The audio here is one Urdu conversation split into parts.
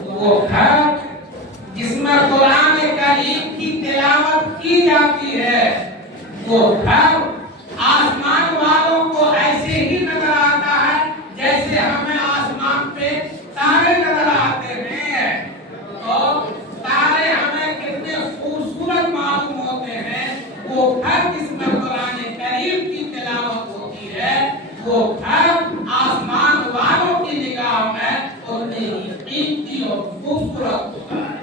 وہ گھر جس میں قرآن کریم کی تلاوت کی جاتی ہے، وہ گھر آسمان والوں کو ایسے ہی نظر آتا ہے جیسے ہمیں آسمان پہ تارے نظر آتے ہیں. اور تارے ہمیں کتنے خوبصورت معلوم ہوتے ہیں. وہ گھر جس میں قرآن کریم کی تلاوت ہوتی ہے، وہ گھر آسمان والوں کی نگاہ میں اتنی ہی قیمتی اور خوبصورت ہوتا ہے.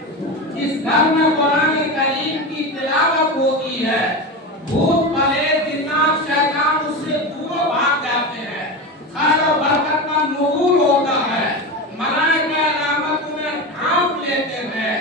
جس گھر میں قرآن کریم کی تلاوت ہوتی ہے، بھوت پریت جنات شیطان اس سے دور بھاگ جاتے ہیں. خیر و برکت کا نزول ہوتا ہے. ملائکہ رحمت انہیں ڈھانپ لیتے ہیں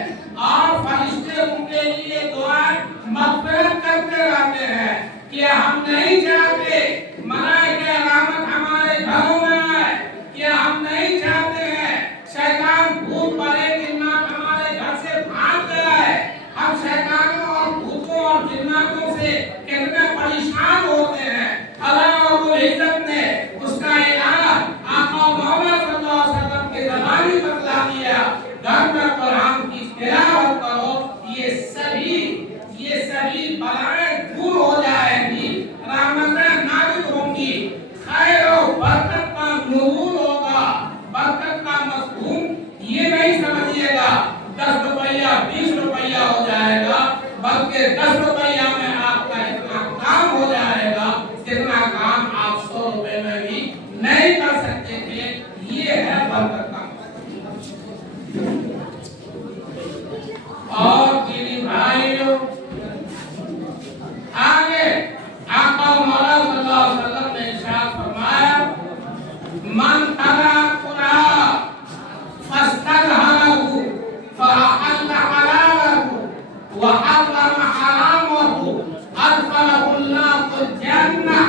اور فرشتے ان کے لیے دعائیں مغفرت کرتے رہتے ہیں کہ ہم نہیں چاہتے ملائکہ رحمت ہمارے گھروں میں آئے، کہ ہم نہیں چاہتے ہیں شیطان بھوت پریت جنات ہمارے گھر سے بھاگ جائے. ہم شیطانوں اور بھوتوں اور جناتوں سے کتنے پریشان ہوتے ہیں. اللہ رب العزت نے اس کا علاج آقا مولا صلی اللہ علیہ وسلم کے زمانے بتلا دیا. گھر میں قرآن کی تلاوت کرو، یہ سبھی بلائیں دور ہو جائیں گی، رحمتیں نازل ہوں گی، خیر و برکت کا نزول ہوگا. برکت کا مفہوم یہ نہیں سمجھیے گا 10 روپیہ 20 روپیہ ہو جائے گا، بلکہ 10 روپیہ میں آپ کا اتنا کام ہو جائے گا جتنا کام آپ 100 روپے میں بھی نہیں کر سکتے تھے. یہ ہے برکت کا. اور دینی بھائیوں، آگے آقا مولا صلی اللہ علیہ وسلم نے ارشاد فرمایا، من تلا قرآن فاستظہرہ فأحل حلالہ وحرم حرامہ ادخلہ اللہ الجنہ.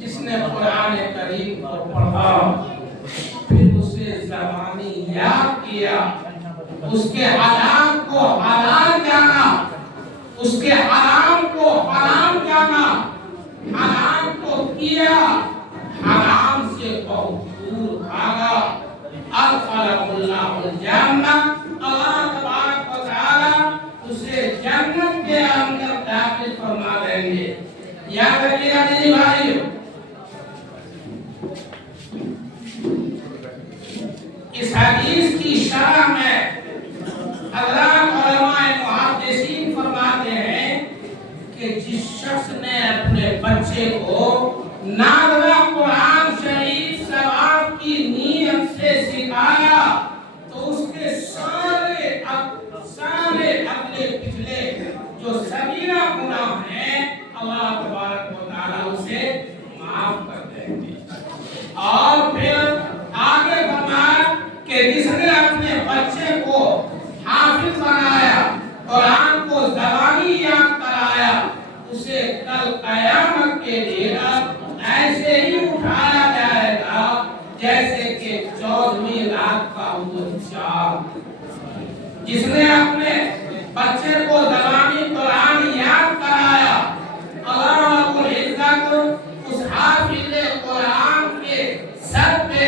جس نے قرآن کریم کو پڑھا پھر اسے زبانی یاد کیا، اس کے حرام کو حلال جانا، اس کے حرام کو حرام جانا، حرام کو کیا، حرام سے بہت دور بھاگا، ادخلہ اللہ الجنہ، اللہ تبارک و تعالی اسے جنت کے اندر داخل فرما دیں گے. یاد رکھیے میرے بھائیو، اس حدیث کی شرح میں حضرات علماء محدثین فرماتے ہیں کہ جس شخص نے اپنے بچے کو نازلہ قرآن شریف ثواب کی نیت سے سکھایا تو اس کے سارے اگلے پچھلے جو صغیرہ گناہ ہیں اللہ تبارک و تعالیٰ اسے معاف کر دیں گے. اور پھر آگے فرمایا کہ جس نے اپنے بچے کو حافظ بنایا، قرآن کو زبانی یاد کرایا، اسے کل قیامت کے دن ایسے ہی اٹھایا جائے گا جیسے کہ 14ویں رات کا وہ چاند. جس نے اپنے بچے کو زبانی قرآن یاد کرایا، اللہ رب العزت اس حافظ قرآن کے سر پہ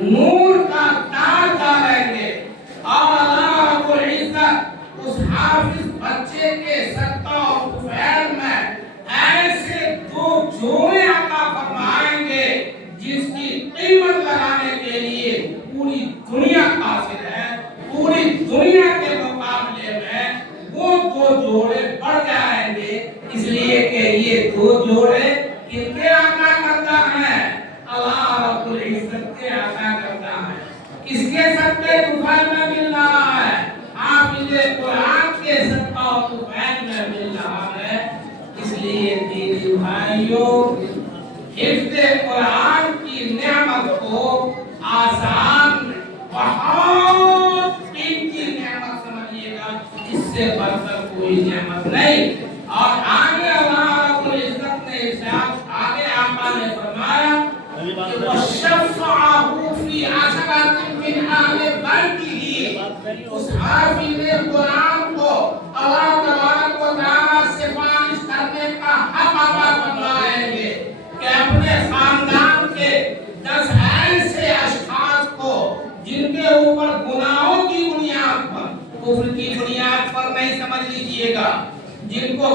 نور کا تاج ڈالیں گے، اور اللہ رب العزت اس حافظ بچے کے سطح و طفیل میں ایسے 2 جوڑے عطا فرمائیں گے جس کی قیمت لگانے کے لیے پوری دنیا قاصر ہے. پوری دنیا کے مقابلے میں وہ 2 جوڑے بڑھ جائیں گے، اس لیے کہ یہ 2 جوڑے کن کے عطا کرتا ہے؟ اللہ رب العزت کے عطا کرتا ہے. کس کے صدقے طفیل میں مل رہا ہے؟ حافظ قرآن کے صدقہ و طفیل میں مل رہا ہے. اس لیے دینی بھائیوں، حفظ قرآن کی نعمت کو آسان بہت قیمتی نعمت سمجھیے گا، اس سے بڑھ کر کوئی نعمت نہیں. اور آگے اللہ رب العزت نے ارشاد، آگے آقا نے فرمایا کہ وَشَفَّعَهُ فِي عَشَرَةٍ مِّنْ أَهْلِ بَيْتِهِ، اس حافظ قرآن کو اللہ تبارک و تعالیٰ سفارش کرنے کا حق عطا فرمائیں گے. کیا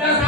10